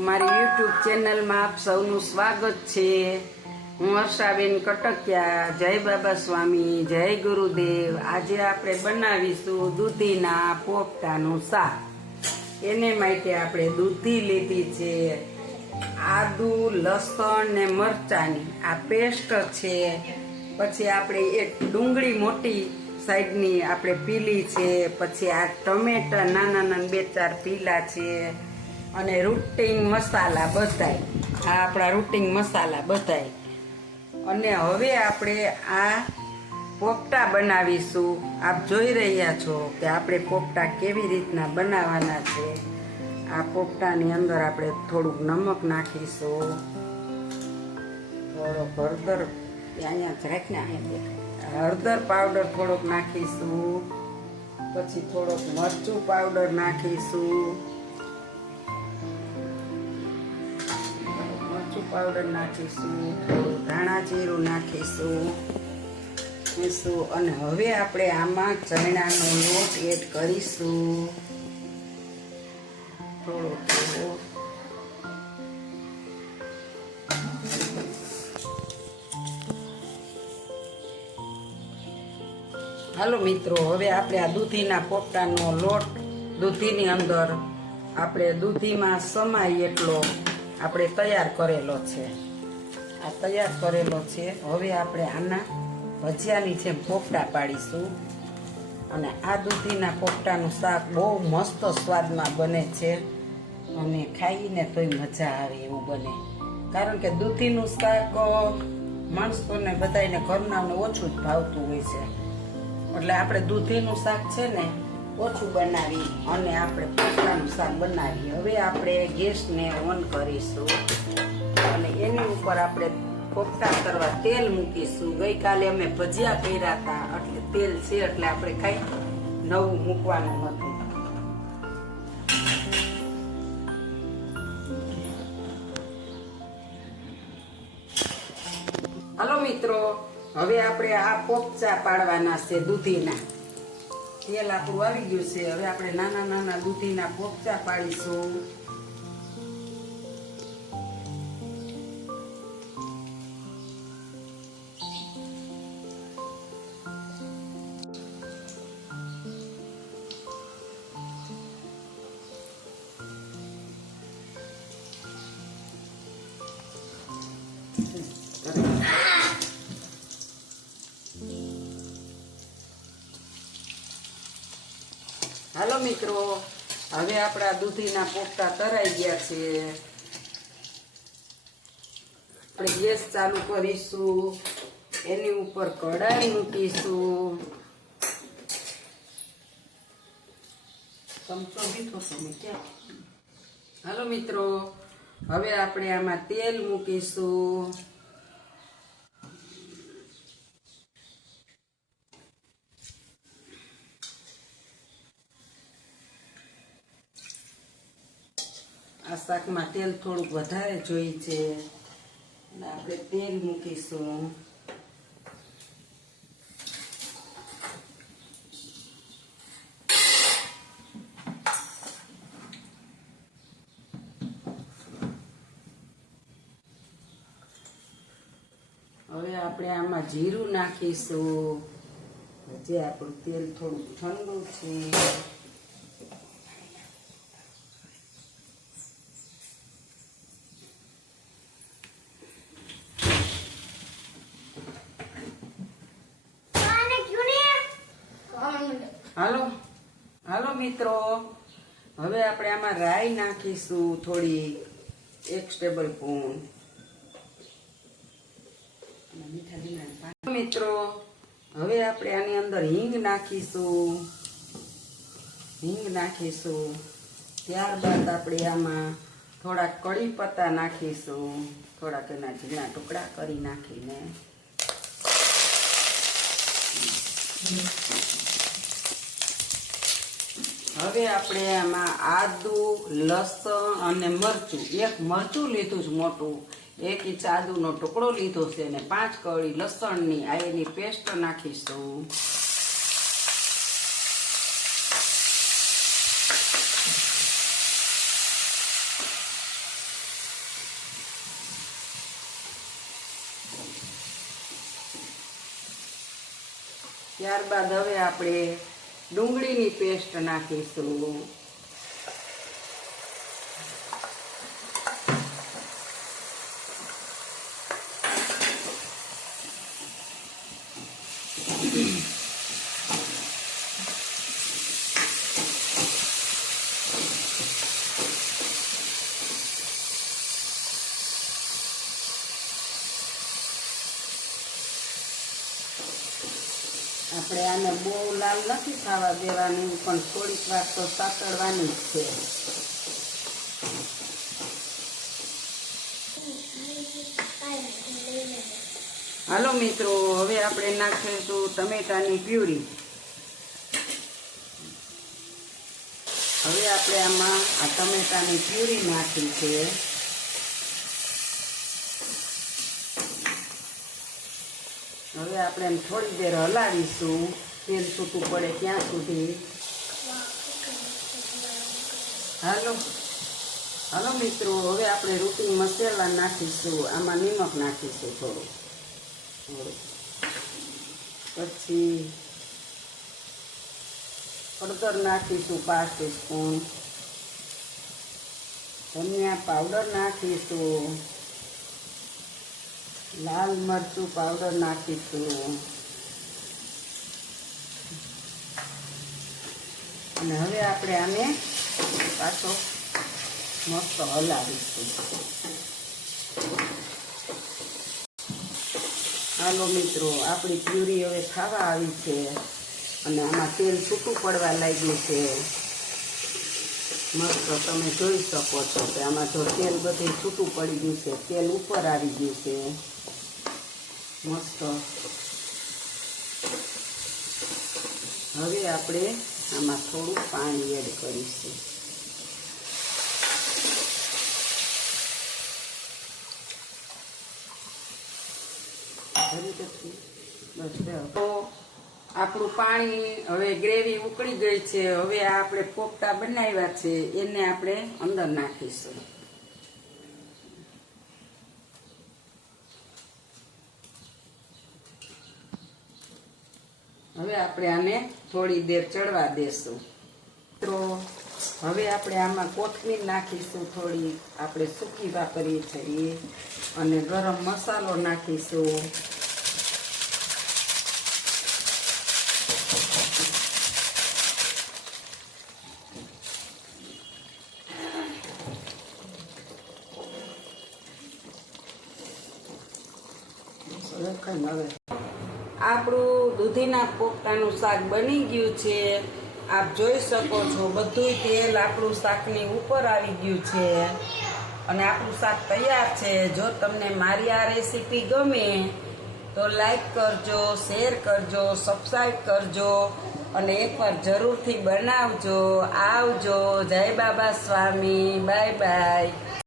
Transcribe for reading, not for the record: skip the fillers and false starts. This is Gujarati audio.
મારી યુટ્યુબ ચેનલમાં આપ સૌનું સ્વાગત છે। હું હર્ષાબેન કટકિયા। જય બાબા સ્વામી, જય ગુરુદેવ। આજે આપણે બનાવીશું દૂધીના પોપટાનું શાક। એને માટે આપણે દૂધી લીધી છે, આદુ, લસણ ને મરચાની આ પેસ્ટ છે। પછી આપણે એક ડુંગળી મોટી સાઈડની આપણે પીલી છે, પછી આ ટમેટા નાના નાના 2-4 પીલા છે, અને રૂટિંગ મસાલા બધાય, આ આપણા રૂટિંગ મસાલા બધાય। અને હવે આપણે આ પોપટા બનાવીશું। આપ જોઈ રહ્યા છો કે આપણે પોપટા કેવી રીતના બનાવવાના છે। આ પોપટાની અંદર આપણે થોડુંક નમક નાખીશું, થોડોક હળદર, અહીંયા જ રાખને, હળદર પાવડર થોડોક નાખીશું, પછી થોડોક મરચું પાવડર નાખીશું, પાવડર નાખીશું, થોડું ધાણા જીરું નાખીશું, અને હવે આપણે આમાં ચણાનો લોટ એડ કરીશું, થોડો। હાલો મિત્રો, હવે આપણે આ દૂધીના પોપટાનો લોટ દૂધીની અંદર આપણે દૂધીમાં સમાય એટલો આપણે તૈયાર કરેલો છે। આ તૈયાર કરેલો છે। હવે આપણે આના ભજીયાની જેમ પોપટા પાડીશું, અને આ દૂધીના પોપટાનું શાક બહુ મસ્ત સ્વાદમાં બને છે, અને ખાઈને તોય મજા આવે એવું બને। કારણ કે દૂધીનું શાક માણસોને બધાને ઘરનાને ઓછું જ ભાવતું હોય છે, એટલે આપણે દૂધીનું શાક છે ને ઓછું બનાવી અને આપણે પોપટાનું શાક બનાવીએ। હવે આપણે ગેસને ઓન કરીશું, અને એની ઉપર આપણે પોપટા કરવા તેલ મૂકીશું। ગઈકાલે અમે ભજીયા કર્યા હતા, એટલે તેલ છે એટલે આપણે કઈ નવું મૂકવાનું નથી। હાલો મિત્રો, હવે આપણે આ પોપચા પાડવાના છે દૂધીના। તેલ આપણું આવી ગયું છે। હવે આપણે નાના નાના દૂધીના પોપચા પાડીશું। હાલો મિત્રો, હવે આપણા દૂધીના પોપટા તરાઈ ગયા છે। આપણે ગેસ ચાલુ કરીશું, એની ઉપર કઢાઈ મૂકીશું। ચમચો દીધો તમે ક્યાં? હાલો મિત્રો, હવે આપણે આમાં તેલ મૂકીશું, આ શાકમાં તેલ થોડુંક વધારે જોઈએ છે, અને આપણે તેલ મૂકીશું। હવે આપણે આમાં જીરું નાખીશું। જે આપણું તેલ થોડું ઠંડુ છે, હાલો મિત્રો, હવે આપણે આમાં રાઈ નાખીશું થોડી, 1 ટેબલ સ્પૂન। મિત્રો, હવે આપણે આની અંદર હિંગ નાખીશું। ત્યારબાદ આપણે આમાં થોડા કડી પત્તા નાખીશું, થોડાક એના ઝીણા ટુકડા કરી નાખીને હવે આપણે આમાં આદુ, લસણ અને મરચું, 1 મરચું લીધું છે મોટું, 1 ઇંચ આદુનો ટુકડો લીધો છે, અને 5 કળી લસણની આ એની પેસ્ટ નાખીશું। ત્યારબાદ હવે આપણે ડુંગળીની પેસ્ટ નાખીશું. આપણે આને બહુ લાલ નથી થવા દેવાનું, પણ થોડીક વાર તો સાતળવાની જ છે. હાલો મિત્રો, હવે આપણે નાખીશું ટમેટાની પ્યુરી. હવે આપણે આમાં આ ટમેટાની પ્યુરી નાખી છે. હવે આપણે એમ થોડી દેર હલાવીશું, તેલ છૂટું પડે ત્યાં સુધી. હાલો મિત્રો, હવે આપણે રૂટિન મસાલા નાખીશું. આમાં નિમક નાખીશું થોડું. પછી હળદર નાખીશું 5 ટીસ્પૂન. ધનિયા પાવડર નાખીશું. લાલ મરચું પાવડર નાખીશું. અને હવે આપણે આને પાછો મસ્ત હલાવીશું. હાલો મિત્રો, આપણી પ્યુરી હવે ખાવા આવી છે અને આમાં તેલ છૂટું પડવા લાગ્યું છે. મસ્ત તમે જોઈ શકો છો કે આમાં જો તેલ બધું છૂટું પડી ગયું છે, તેલ ઉપર આવી ગયું છે મસ્ત. હવે આપણે આમાં થોડું પાણી એડ કરીશું. તો આપણું પાણી હવે ગ્રેવી ઉકળી ગઈ છે. હવે આપણે કોફતા બનાવ્યા છે એને આપણે અંદર નાખીશું. હવે આપણે આને થોડી દેર ચડવા દેશું. તો હવે આપણે આમાં કોથમીર નાખીશું થોડી. આપણે સૂકી વાપરીએ છીએ. અને ગરમ મસાલો નાખીશું. આપણું દૂધીના કોફતાનું શાક બની ગયું છે. આપ જોઈ શકો છો બધું તેલ આપણું શાકની ઉપર આવી ગયું છે અને આપણું શાક તૈયાર છે. જો તમને મારી આ રેસીપી ગમે તો લાઈક કરજો, શેર કરજો, સબસ્ક્રાઈબ કરજો અને એકવાર જરૂરથી બનાવજો. આવજો. જય બાબા સ્વામી. Bye bye.